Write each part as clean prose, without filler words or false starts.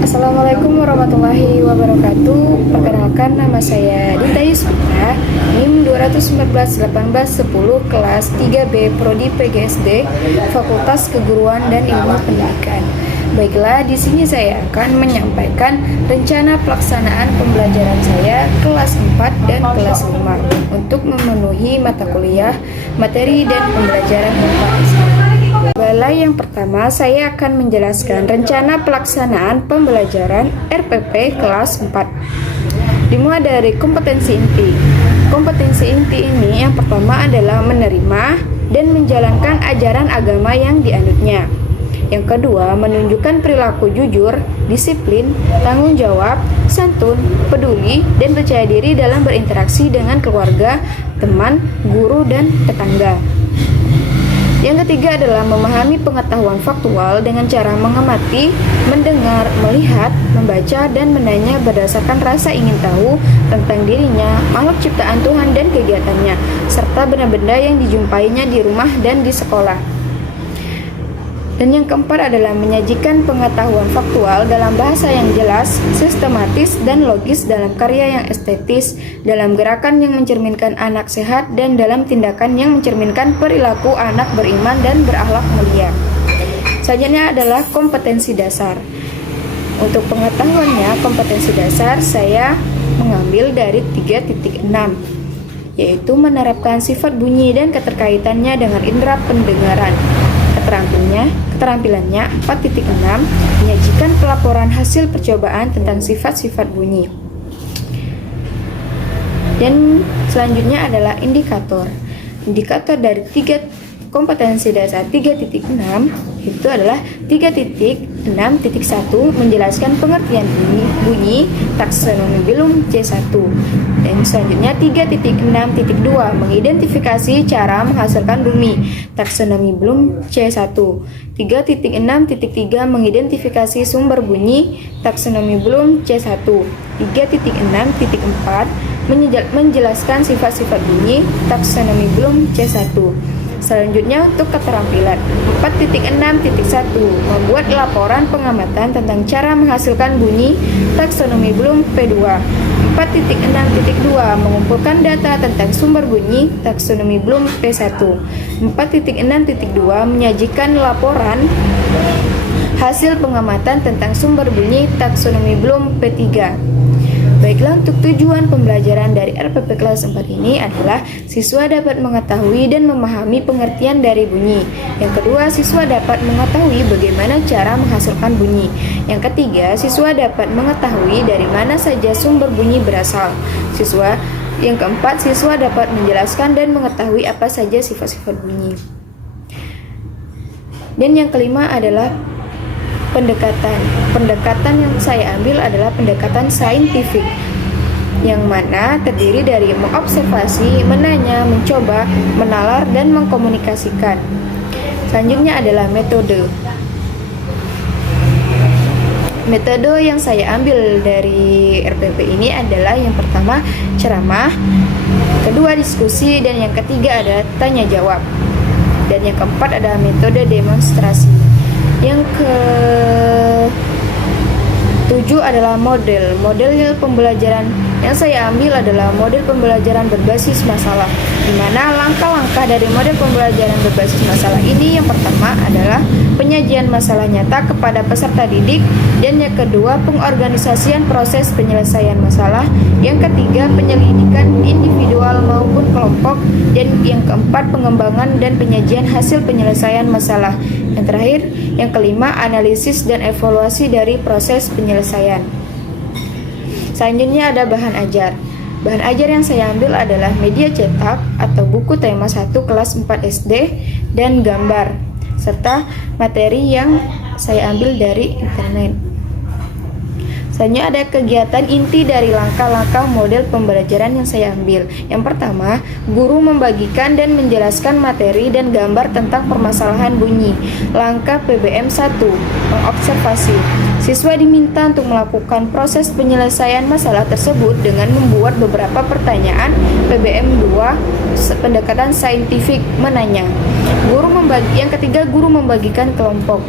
Assalamualaikum warahmatullahi wabarakatuh. Perkenalkan, nama saya Dita Yusmina, NIM 2141810, kelas 3B, Prodi PGSD, Fakultas Keguruan dan Ilmu Pendidikan. Baiklah, di sini saya akan menyampaikan rencana pelaksanaan pembelajaran saya kelas 4 dan kelas 5 untuk memenuhi mata kuliah, materi, dan pembelajaran MIPA. Balai yang pertama, saya akan menjelaskan rencana pelaksanaan pembelajaran RPP kelas 4. Dimulai dari kompetensi inti. Kompetensi inti ini yang pertama adalah menerima dan menjalankan ajaran agama yang dianutnya. Yang kedua, menunjukkan perilaku jujur, disiplin, tanggung jawab, santun, peduli, dan percaya diri dalam berinteraksi dengan keluarga, teman, guru, dan tetangga. Yang ketiga adalah memahami pengetahuan faktual dengan cara mengamati, mendengar, melihat, membaca, dan menanya berdasarkan rasa ingin tahu tentang dirinya, makhluk ciptaan Tuhan dan kegiatannya, serta benda-benda yang dijumpainya di rumah dan di sekolah. Dan yang keempat adalah menyajikan pengetahuan faktual dalam bahasa yang jelas, sistematis, dan logis dalam karya yang estetis, dalam gerakan yang mencerminkan anak sehat, dan dalam tindakan yang mencerminkan perilaku anak beriman dan berakhlak mulia. Selanjutnya adalah kompetensi dasar. Untuk pengetahuannya, kompetensi dasar saya mengambil dari 3.6, yaitu menerapkan sifat bunyi dan keterkaitannya dengan indera pendengaran. Keterampilannya 4.6, menyajikan pelaporan hasil percobaan tentang sifat-sifat bunyi. Dan selanjutnya adalah indikator. Indikator dari kompetensi dasar 3.6 itu adalah 3.6.1, menjelaskan pengertian bunyi taksonomi Bloom C1. Dan selanjutnya 3.6.2, mengidentifikasi cara menghasilkan bunyi taksonomi Bloom C1. 3.6.3, mengidentifikasi sumber bunyi taksonomi Bloom C1. 3.6.4, menjelaskan sifat-sifat bunyi taksonomi Bloom C1. Selanjutnya untuk keterampilan 4.6.1, membuat laporan pengamatan tentang cara menghasilkan bunyi taksonomi Bloom P2. 4.6.2, mengumpulkan data tentang sumber bunyi taksonomi Bloom P1. 4.6.2, menyajikan laporan hasil pengamatan tentang sumber bunyi taksonomi Bloom P3. Baiklah, untuk tujuan pembelajaran dari RPP kelas 4 ini adalah siswa dapat mengetahui dan memahami pengertian dari bunyi. Yang kedua, siswa dapat mengetahui bagaimana cara menghasilkan bunyi. Yang ketiga, siswa dapat mengetahui dari mana saja sumber bunyi berasal. Yang keempat, siswa dapat menjelaskan dan mengetahui apa saja sifat-sifat bunyi. Dan yang kelima adalah pendekatan yang saya ambil adalah pendekatan saintifik, yang mana terdiri dari mengobservasi, menanya, mencoba, menalar, dan mengkomunikasikan. Selanjutnya adalah metode. Metode yang saya ambil dari RPP ini adalah yang pertama ceramah, kedua diskusi, dan yang ketiga adalah tanya jawab. Dan yang keempat adalah metode demonstrasi. Yang ke-7 adalah model pembelajaran yang saya ambil adalah model pembelajaran berbasis masalah, di mana langkah-langkah dari model pembelajaran berbasis masalah ini yang pertama adalah penyajian masalah nyata kepada peserta didik, dan yang kedua pengorganisasian proses penyelesaian masalah, yang ketiga penyelidikan individual maupun kelompok, dan yang keempat pengembangan dan penyajian hasil penyelesaian masalah. Yang terakhir, yang kelima, analisis dan evaluasi dari proses penyelesaian. Selanjutnya ada bahan ajar. Bahan ajar yang saya ambil adalah media cetak atau buku tema 1 kelas 4 SD dan gambar, serta materi yang saya ambil dari internet. Selanjutnya ada kegiatan inti dari langkah-langkah model pembelajaran yang saya ambil. Yang pertama, guru membagikan dan menjelaskan materi dan gambar tentang permasalahan bunyi. Langkah PBM 1, mengobservasi. Siswa diminta untuk melakukan proses penyelesaian masalah tersebut dengan membuat beberapa pertanyaan. PBM 2, pendekatan saintifik, menanya. Yang ketiga, guru membagikan kelompok.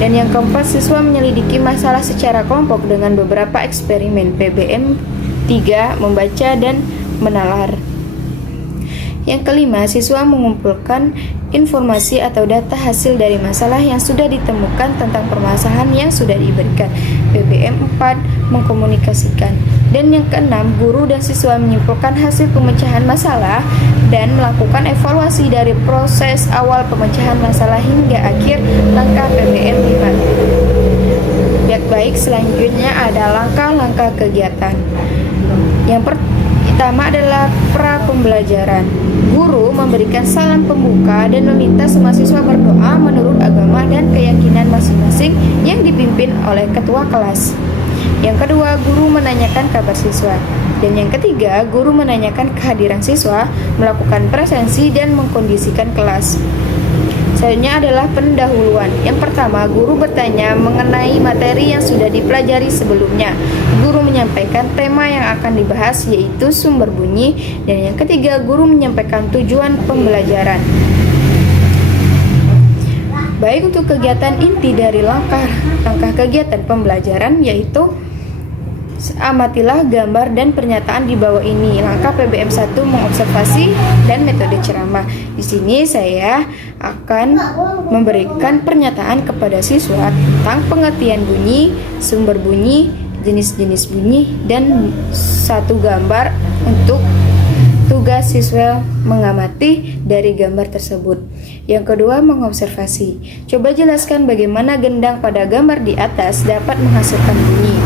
Dan yang keempat, siswa menyelidiki masalah secara kelompok dengan beberapa eksperimen. PBM 3, membaca dan menalar. Yang kelima, siswa mengumpulkan informasi atau data hasil dari masalah yang sudah ditemukan tentang permasalahan yang sudah diberikan. PBM 4, mengkomunikasikan. Dan yang keenam, guru dan siswa menyimpulkan hasil pemecahan masalah dan melakukan evaluasi dari proses awal pemecahan masalah hingga akhir langkah PBM 5. Baik, selanjutnya ada langkah-langkah kegiatan. Yang pertama adalah pra pembelajaran. Guru memberikan salam pembuka dan meminta semua siswa berdoa menurut agama dan keyakinan masing-masing yang dipimpin oleh ketua kelas. Yang kedua, guru menanyakan kabar siswa. Dan yang ketiga, guru menanyakan kehadiran siswa, melakukan presensi dan mengkondisikan kelas. Selanjutnya adalah pendahuluan. Yang pertama, guru bertanya mengenai materi yang sudah dipelajari sebelumnya. Guru menyampaikan tema yang akan dibahas, yaitu sumber bunyi. Dan yang ketiga, guru menyampaikan tujuan pembelajaran. Baik, untuk kegiatan inti dari langkah kegiatan pembelajaran, yaitu amatilah gambar dan pernyataan di bawah ini. Langkah PBM 1, mengobservasi dan metode ceramah. Di sini saya akan memberikan pernyataan kepada siswa tentang pengertian bunyi, sumber bunyi, jenis-jenis bunyi, dan satu gambar untuk tugas siswa mengamati dari gambar tersebut. Yang kedua, mengobservasi. Coba jelaskan bagaimana gendang pada gambar di atas dapat menghasilkan bunyi.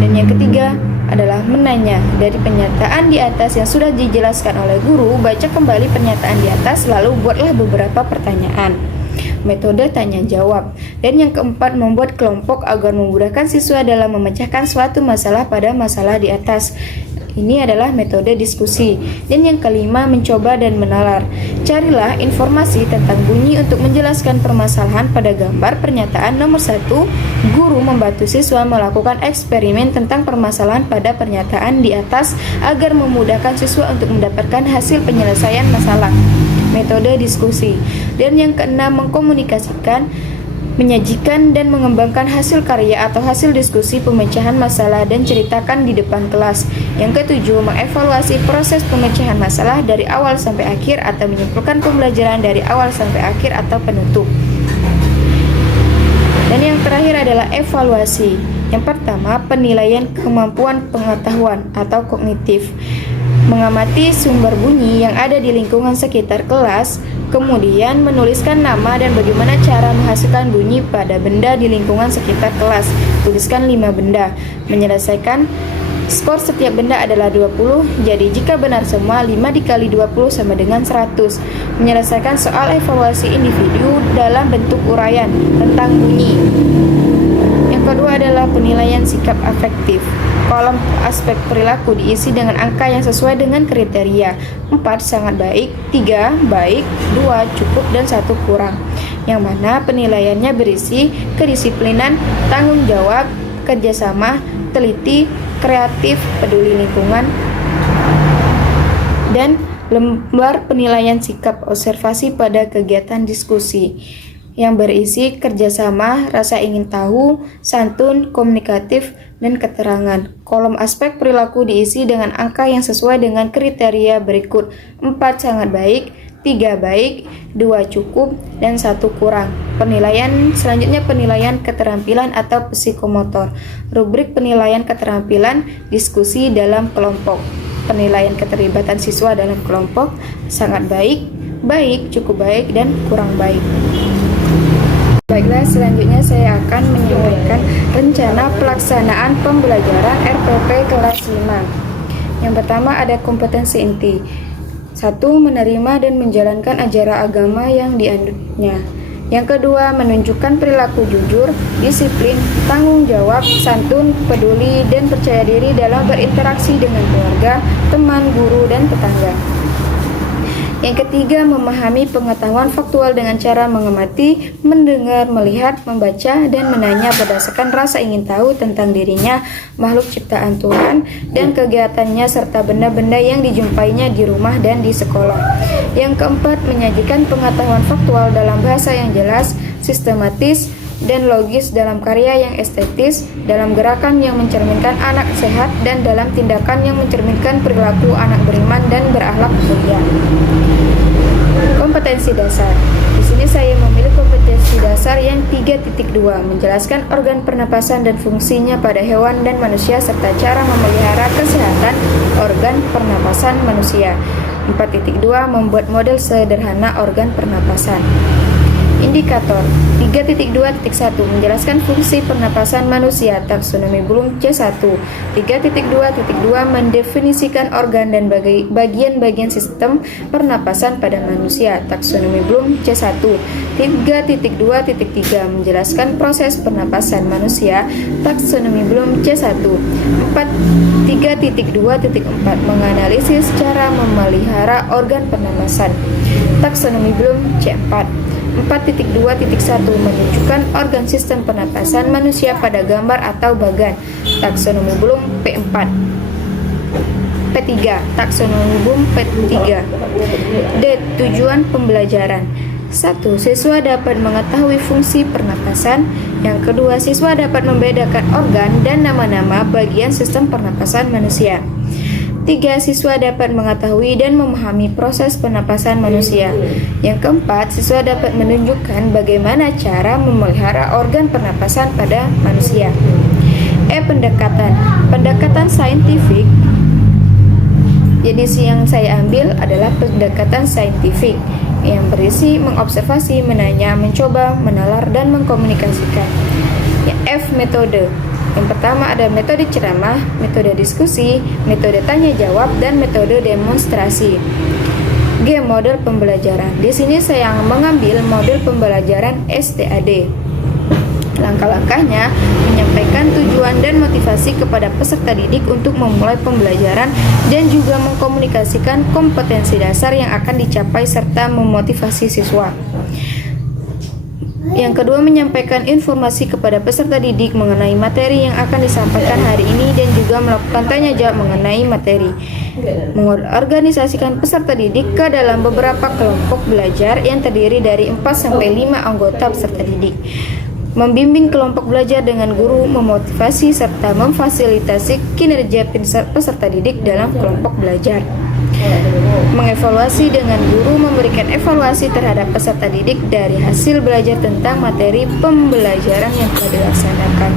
Dan yang ketiga adalah menanya. Dari pernyataan di atas yang sudah dijelaskan oleh guru, baca kembali pernyataan di atas lalu buatlah beberapa pertanyaan. Metode tanya jawab. Dan yang keempat, membuat kelompok agar memudahkan siswa dalam memecahkan suatu masalah pada masalah di atas. Ini adalah metode diskusi. Dan yang kelima, mencoba dan menalar. Carilah informasi tentang bunyi untuk menjelaskan permasalahan pada gambar pernyataan. Nomor 1, guru membantu siswa melakukan eksperimen tentang permasalahan pada pernyataan di atas agar memudahkan siswa untuk mendapatkan hasil penyelesaian masalah. Metode diskusi. Dan yang keenam, mengkomunikasikan, menyajikan dan mengembangkan hasil karya atau hasil diskusi pemecahan masalah dan ceritakan di depan kelas. Yang ketujuh, mengevaluasi proses pemecahan masalah dari awal sampai akhir atau menyimpulkan pembelajaran dari awal sampai akhir atau penutup. Dan yang terakhir adalah evaluasi. Yang pertama, penilaian kemampuan pengetahuan atau kognitif. Mengamati sumber bunyi yang ada di lingkungan sekitar kelas, kemudian menuliskan nama dan bagaimana cara menghasilkan bunyi pada benda di lingkungan sekitar kelas. Tuliskan 5 benda. Menyelesaikan skor setiap benda adalah 20, jadi jika benar semua, 5 dikali 20 sama dengan 100. Menyelesaikan soal evaluasi individu dalam bentuk uraian tentang bunyi. Yang kedua adalah penilaian sikap afektif. Kolom aspek perilaku diisi dengan angka yang sesuai dengan kriteria. 4, sangat baik, 3, baik, 2, cukup, dan 1, kurang. Yang mana penilaiannya berisi kedisiplinan, tanggung jawab, kerjasama, teliti, kreatif, peduli lingkungan, dan lembar penilaian sikap observasi pada kegiatan diskusi yang berisi kerjasama, rasa ingin tahu, santun, komunikatif, dan keterangan. Kolom aspek perilaku diisi dengan angka yang sesuai dengan kriteria berikut. 4, sangat baik, 3, baik, 2, cukup, dan 1, kurang. Penilaian selanjutnya, penilaian keterampilan atau psikomotor. Rubrik penilaian keterampilan diskusi dalam kelompok. Penilaian keterlibatan siswa dalam kelompok, sangat baik, baik, cukup baik, dan kurang baik. Baiklah, selanjutnya saya akan menyampaikan rencana pelaksanaan pembelajaran RPP kelas 5. Yang pertama ada kompetensi inti. 1. Menerima dan menjalankan ajaran agama yang dianutnya. Yang kedua, menunjukkan perilaku jujur, disiplin, tanggung jawab, santun, peduli, dan percaya diri dalam berinteraksi dengan keluarga, teman, guru, dan tetangga. Yang ketiga, memahami pengetahuan faktual dengan cara mengamati, mendengar, melihat, membaca, dan menanya berdasarkan rasa ingin tahu tentang dirinya, makhluk ciptaan Tuhan, dan kegiatannya serta benda-benda yang dijumpainya di rumah dan di sekolah. Yang keempat, menyajikan pengetahuan faktual dalam bahasa yang jelas, sistematis, dan logis, dalam karya yang estetis, dalam gerakan yang mencerminkan anak sehat, dan dalam tindakan yang mencerminkan perilaku anak beriman dan berakhlak mulia. Kompetensi dasar. Di sini saya memilih kompetensi dasar yang 3.2, menjelaskan organ pernapasan dan fungsinya pada hewan dan manusia serta cara memelihara kesehatan organ pernapasan manusia. 4.2, membuat model sederhana organ pernapasan. Indikator. 3.2.1, menjelaskan fungsi pernapasan manusia, taksonomi Bloom C1. 3.2.2, mendefinisikan organ dan bagian-bagian sistem pernapasan pada manusia, taksonomi Bloom C1. 3.2.3, menjelaskan proses pernapasan manusia, taksonomi Bloom C1. 3.2.4, menganalisis cara memelihara organ pernapasan, taksonomi Bloom C4. 4.2.1, menunjukkan organ sistem pernapasan manusia pada gambar atau bagan, taksonomi Bloom P4. P3, taksonomi Bloom P3. D. Tujuan pembelajaran. 1. Siswa dapat mengetahui fungsi pernapasan. Yang kedua, siswa dapat membedakan organ dan nama-nama bagian sistem pernapasan manusia. 3. Siswa dapat mengetahui dan memahami proses pernapasan manusia. Yang keempat, siswa dapat menunjukkan bagaimana cara memelihara organ pernapasan pada manusia. Pendekatan. Pendekatan saintifik. Jadi yang saya ambil adalah pendekatan saintifik yang berisi mengobservasi, menanya, mencoba, menalar, dan mengkomunikasikan. Metode. Yang pertama ada metode ceramah, metode diskusi, metode tanya jawab, dan metode demonstrasi. G. Model pembelajaran. Di sini saya mengambil model pembelajaran STAD. Langkah-langkahnya menyampaikan tujuan dan motivasi kepada peserta didik untuk memulai pembelajaran dan juga mengkomunikasikan kompetensi dasar yang akan dicapai serta memotivasi siswa. Yang kedua, menyampaikan informasi kepada peserta didik mengenai materi yang akan disampaikan hari ini dan juga melakukan tanya jawab mengenai materi. Mengorganisasikan peserta didik ke dalam beberapa kelompok belajar yang terdiri dari 4-5 anggota peserta didik. Membimbing kelompok belajar dengan guru, memotivasi serta memfasilitasi kinerja peserta didik dalam kelompok belajar. Mengevaluasi dengan guru, memberikan evaluasi terhadap peserta didik dari hasil belajar tentang materi pembelajaran yang telah dilaksanakan.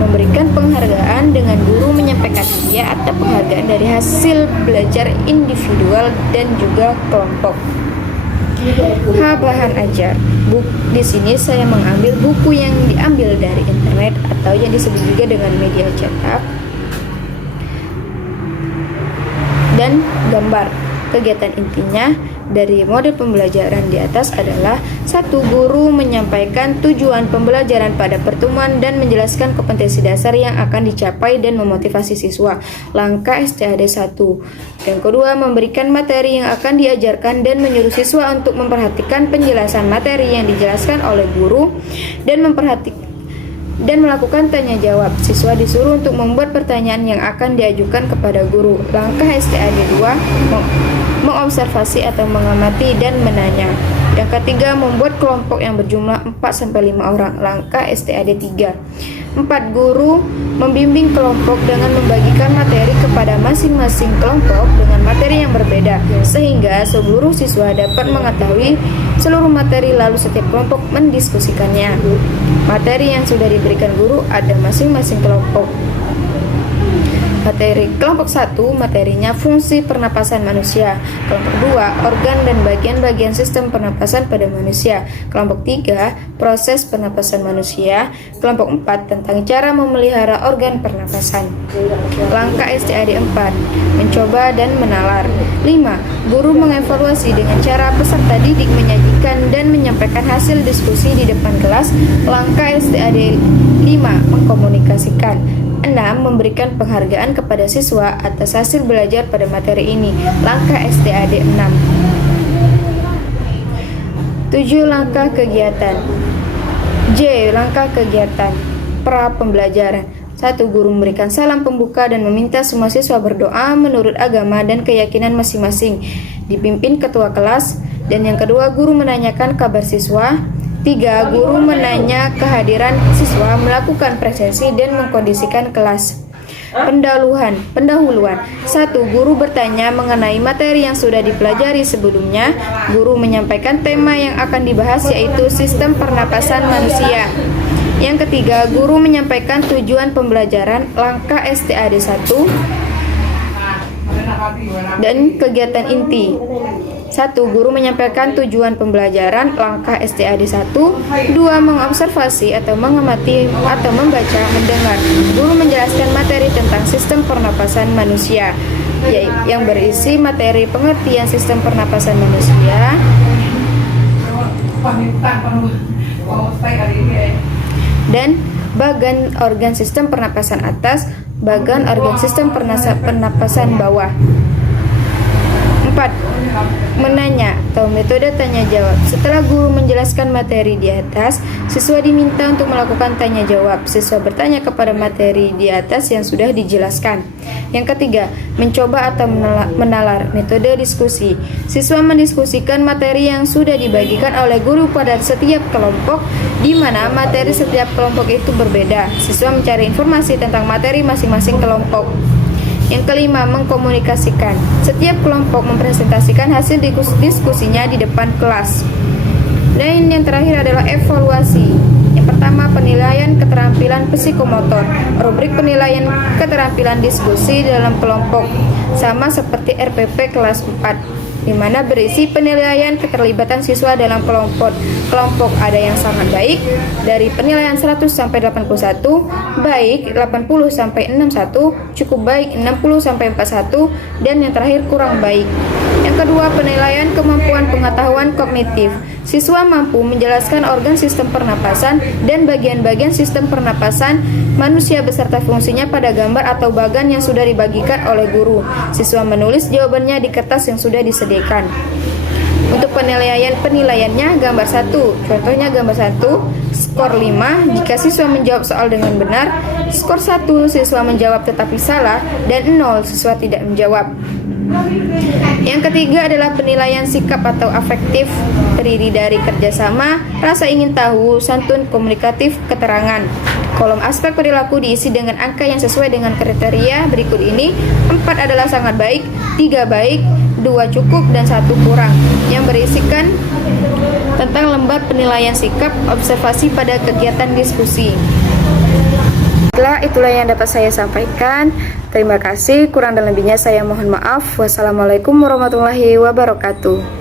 Memberikan penghargaan dengan guru, menyampaikan hadiah atau penghargaan dari hasil belajar individual dan juga kelompok. Bahan ajar. Di sini saya mengambil buku yang diambil dari internet atau yang disebut juga dengan media cetak dan gambar. Kegiatan intinya dari model pembelajaran di atas adalah: 1. Guru menyampaikan tujuan pembelajaran pada pertemuan dan menjelaskan kompetensi dasar yang akan dicapai dan memotivasi siswa. Langkah STAD 1. Yang kedua, memberikan materi yang akan diajarkan dan menyuruh siswa untuk memperhatikan penjelasan materi yang dijelaskan oleh guru dan melakukan tanya jawab. Siswa disuruh untuk membuat pertanyaan yang akan diajukan kepada guru. Langkah STAD 2, mengobservasi atau mengamati dan menanya. Yang ketiga, membuat kelompok yang berjumlah 4-5 orang. Langkah STAD 3. 4. Guru membimbing kelompok dengan membagikan materi kepada masing-masing kelompok dengan materi yang berbeda, sehingga seluruh siswa dapat mengetahui seluruh materi lalu setiap kelompok mendiskusikannya. Materi yang sudah diberikan guru ada masing-masing kelompok. Materi kelompok 1, materinya fungsi pernapasan manusia. Kelompok 2, organ dan bagian-bagian sistem pernapasan pada manusia. Kelompok 3, proses pernapasan manusia. Kelompok 4, tentang cara memelihara organ pernapasan. Langkah STAD 4, mencoba dan menalar. 5. Guru mengevaluasi dengan cara peserta didik menyajikan dan menyampaikan hasil diskusi di depan kelas. Langkah STAD 5, mengkomunikasikan. 6. Memberikan penghargaan kepada siswa atas hasil belajar pada materi ini. Langkah STAD 6. 7. Langkah kegiatan. J. Langkah kegiatan pra pembelajaran. 1. Guru memberikan salam pembuka dan meminta semua siswa berdoa menurut agama dan keyakinan masing-masing, dipimpin ketua kelas. Dan yang kedua, guru menanyakan kabar siswa. 3. Guru menanya kehadiran siswa, melakukan presensi dan mengkondisikan kelas. Pendahuluan. 1. Guru bertanya mengenai materi yang sudah dipelajari sebelumnya. Guru menyampaikan tema yang akan dibahas, yaitu sistem pernapasan manusia. Yang ketiga, guru menyampaikan tujuan pembelajaran, langkah STAD 1 dan kegiatan inti. 1. Guru menyampaikan tujuan pembelajaran, langkah STAD 1. 2. Mengobservasi atau mengamati atau membaca, mendengar. Guru menjelaskan materi tentang sistem pernapasan manusia, yang berisi materi pengertian sistem pernapasan manusia, dan bagan organ sistem pernapasan atas, bagan organ sistem pernapasan bawah. 4. Menanya atau metode tanya jawab. Setelah guru menjelaskan materi di atas, siswa diminta untuk melakukan tanya jawab. Siswa bertanya kepada materi di atas yang sudah dijelaskan. Yang ketiga, mencoba atau menalar, metode diskusi. Siswa mendiskusikan materi yang sudah dibagikan oleh guru pada setiap kelompok, di mana materi setiap kelompok itu berbeda. Siswa mencari informasi tentang materi masing-masing kelompok. Yang kelima, mengkomunikasikan. Setiap kelompok mempresentasikan hasil diskusinya di depan kelas. Dan yang terakhir adalah evaluasi. Yang pertama, penilaian keterampilan psikomotor. Rubrik penilaian keterampilan diskusi dalam kelompok sama seperti RPP kelas 4, di mana berisi penilaian keterlibatan siswa dalam kelompok. Kelompok ada yang sangat baik, dari penilaian 100 sampai 81, baik 80 sampai 61, cukup baik 60 sampai 41, dan yang terakhir kurang baik. Yang kedua, penilaian kemampuan pengetahuan kognitif. Siswa mampu menjelaskan organ sistem pernapasan dan bagian-bagian sistem pernapasan manusia beserta fungsinya pada gambar atau bagan yang sudah dibagikan oleh guru. Siswa menulis jawabannya di kertas yang sudah disediakan. Untuk penilaiannya gambar 1. Contohnya gambar 1, skor 5 jika siswa menjawab soal dengan benar, skor 1 siswa menjawab tetapi salah, dan 0 siswa tidak menjawab. Yang ketiga adalah penilaian sikap atau afektif, terdiri dari kerjasama, rasa ingin tahu, santun, komunikatif, keterangan. Kolom aspek perilaku diisi dengan angka yang sesuai dengan kriteria berikut ini. 4 adalah sangat baik, 3 baik, 2 cukup, dan 1 kurang, yang berisikan tentang lembar penilaian sikap, observasi pada kegiatan diskusi. Itulah yang dapat saya sampaikan. Terima kasih, kurang dan lebihnya saya mohon maaf. Wassalamualaikum warahmatullahi wabarakatuh.